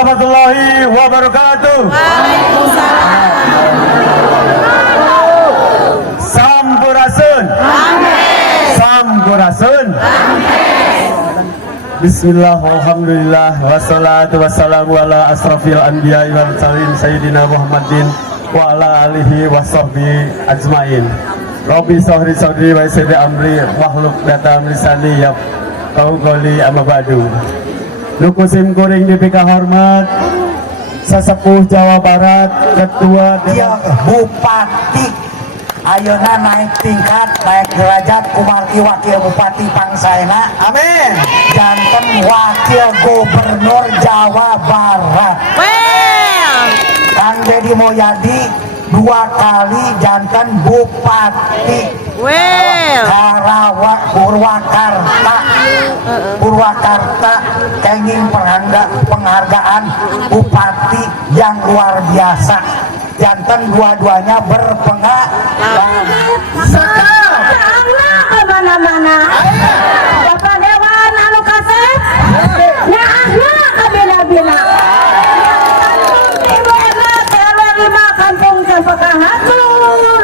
warahmatullahi wabarakatuh. Sampurasun. Sampurasun. Bismillah, alhamdulillah, wassalatu wassalamu ala asrafil anbiya wal mursalin sayyidina Muhammadin wa ala alihi wa sahbihi ajmain. Rabbi sahri sadri wa yassir amri wahlul 'uqdatam min lisani yafqahu qawli amma ba'du. Nukusim kuring dipika hormat sesepuh Jawa Barat, ketua Bupati ayeuna naik tingkat, naik derajat kumargi wakil bupati pangsaena, amin. Janten wakil gubernur Jawa Barat, Kang Deddy Mulyadi 2 kali janten bupati Karawang Purwakarta kenging penghargaan bupati yang luar biasa. Janten dua-duanya berpengalaman. Allah kemana-mana. Bapak Dewan anu kasep, ya Allah kabina-bina. Ibu enak, kalau lima kampung tanpa kahatun.